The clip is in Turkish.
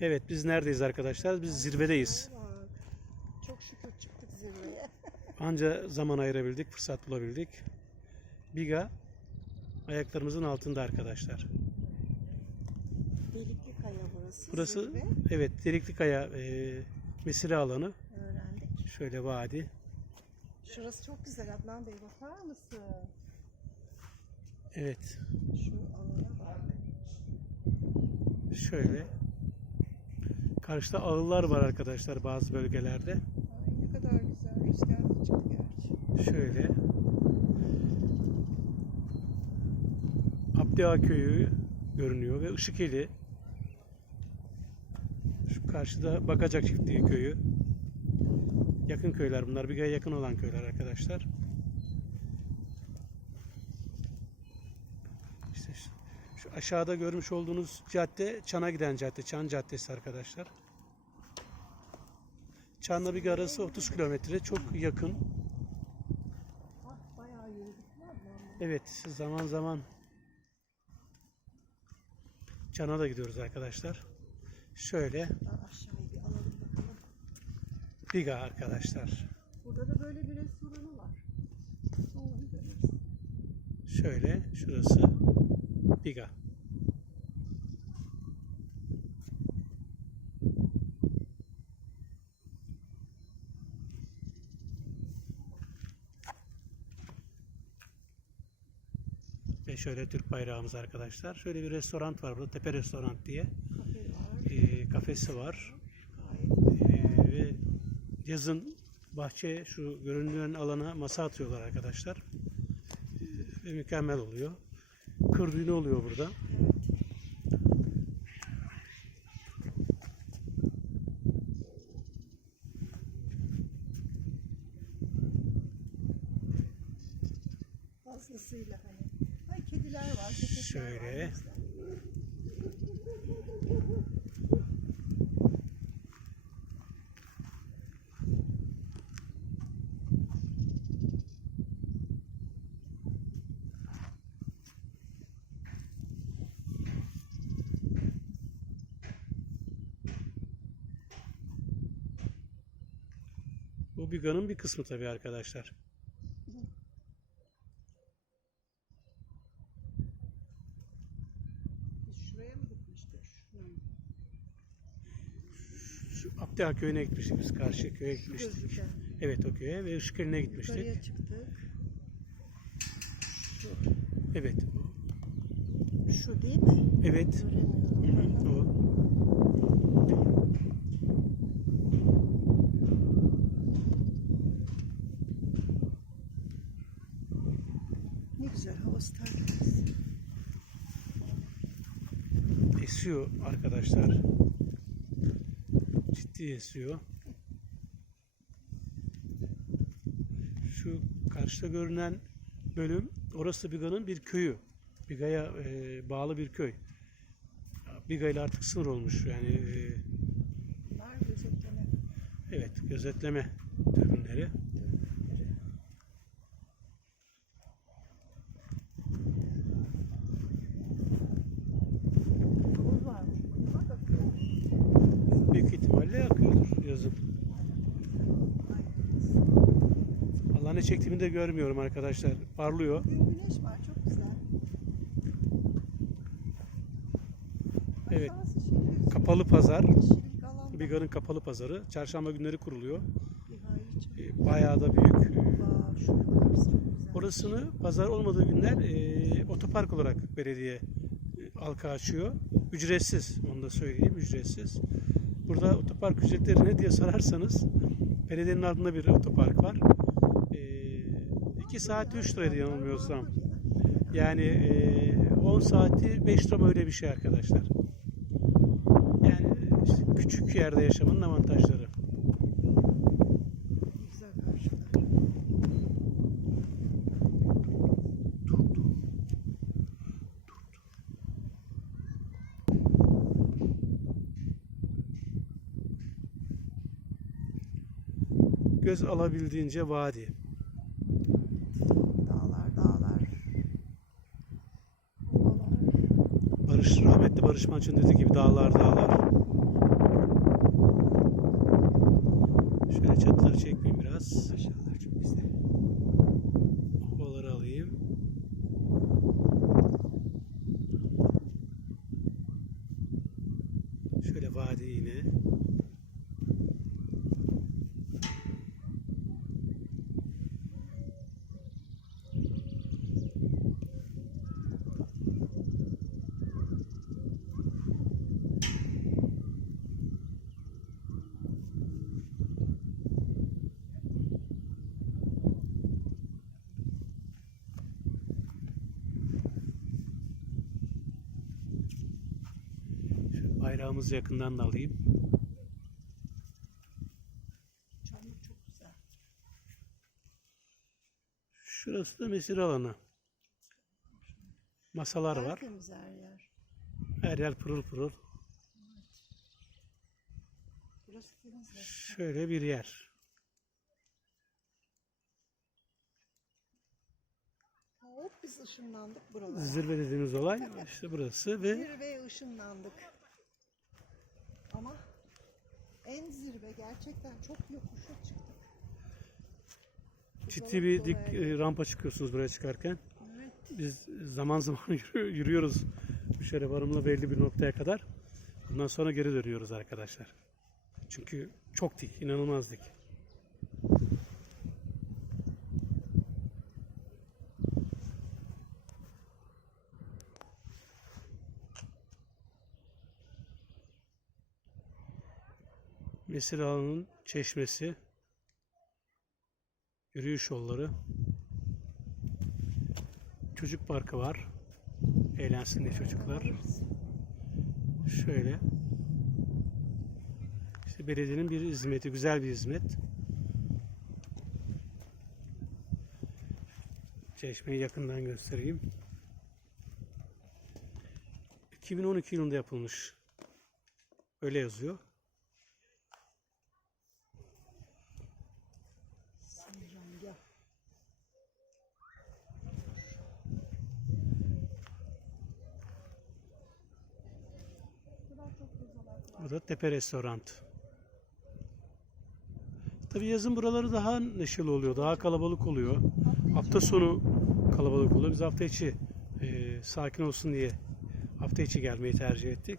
Evet biz neredeyiz arkadaşlar? Biz zirvedeyiz. Çok şükür çıktık zirveye. Anca zaman ayırabildik, fırsat bulabildik. Biga ayaklarımızın altında arkadaşlar. Delikli kaya burası. Burası Zirve. evet Delikli Kaya e, mesire alanı. Öğrendik. Şöyle vadi. Şurası çok güzel Adnan Bey bakar mısın? Evet Şu alana bak. şöyle. Karşıda ağıllar var arkadaşlar bazı bölgelerde. Ay ne kadar güzel. Rüzgar çıktı gerçi. Şöyle. Abdiağa köyü görünüyor ve Işıkeli. Şu karşıda Bakacak Çiftliği köyü. Yakın köyler bunlar. Biga'ya yakın olan köyler arkadaşlar. İşte şu, aşağıda görmüş olduğunuz cadde Çan'a giden cadde. Çan Caddesi arkadaşlar. Çan'la Biga arası 30 kilometre. Çok yakın. Evet, zaman zaman Can'a da gidiyoruz arkadaşlar. Şöyle bir. Biga arkadaşlar. Burada da böyle bir restoranı var. Bir. Şöyle şurası Biga. Ve şöyle Türk bayrağımız arkadaşlar. Şöyle bir restoran var burada. Tepe Restoran diye. Kafe var. Ee, kafesi var. Ee, ve yazın bahçeye şu göründüğün alana masa atıyorlar arkadaşlar. Ee, ve mükemmel oluyor. Kır düğünü oluyor burada. fazlasıyla hani. Ay kediler var. köpekler var, Bu Biga'nın bir kısmı tabii arkadaşlar. Şu Abdiha köyüne gitmiştik biz karşı köye Şu gitmiştik. gözüken. Evet o köye ve Işıkeli'ne gitmiştik. Yukarıya çıktık. Şu. Evet. Şu değil mi? Evet. Göremiyorum. O. güzel havası tertemiz. Esiyor arkadaşlar. Ciddi esiyor. Şu karşıda görünen bölüm orası Biga'nın bir köyü. Biga'ya e, bağlı bir köy. Biga ile artık sınır olmuş yani e, Bunlar gözetleme evet gözetleme dürbünleri. dürbünleri. Havuz varmış burada. Bak akıyor. Büyük ihtimalle akıyordur yazın. Ay, Allah ne çektiğimi de görmüyorum arkadaşlar. Parlıyor. Bugün güneş var çok güzel. Evet. Kapalı pazar. Biga'nın kapalı pazarı. Çarşamba günleri kuruluyor. E, Bayağı da büyük. Orasını pazar olmadığı günler e, otopark olarak belediye e, halka açıyor. Ücretsiz, onu da söyleyeyim, ücretsiz. Burada otopark ücretleri ne diye sorarsanız belediyenin altında bir otopark var. E, 2 saati 3 liraydı yanılmıyorsam. Yani e, 10 saati 5 lira öyle bir şey arkadaşlar. Yani işte küçük yerde yaşamanın avantajları. Göz alabildiğince vadi. Dağlar, dağlar. Ovalar. Barış, Manço'nun dediği gibi dağlar dağlar. Şöyle çatıları çekmeyeyim biraz. Aşağılar çok güzel. Ovaları alayım. Şöyle vadi yine. Şu bayrağımızı yakından da alayım. Çamur çok güzel. Şurası da mesire alanı. Masalar var. Tertemiz her yer. Her yer pırıl pırıl. Burası temiz. de. Şöyle bir yer. Hop biz ışınlandık buralara. Zirve dediğimiz olay işte burası ve Zirveye ışınlandık. Ama en zirve gerçekten çok yokuşa çıktık. ciddi bir dik e, rampa çıkıyorsunuz buraya çıkarken. Evet. Biz zaman zaman yürü- yürüyoruz şöyle varımla belli bir noktaya kadar. Bundan sonra geri dönüyoruz arkadaşlar. Çünkü çok dik, inanılmaz dik. Mesir Ağa'nın çeşmesi, yürüyüş yolları, çocuk parkı var. Eğlensin diye çocuklar. Şöyle. İşte belediyenin bir hizmeti, güzel bir hizmet. Çeşmeyi yakından göstereyim. 2012 yılında yapılmış. Öyle yazıyor. Sincan gel. Buralar çok güzel arkadaşlar. Bu da Tepe Restoran. Tabii yazın buraları daha neşeli oluyor, daha kalabalık oluyor. Hafta sonu kalabalık oluyor. Biz hafta içi e, sakin olsun diye hafta içi gelmeyi tercih ettik.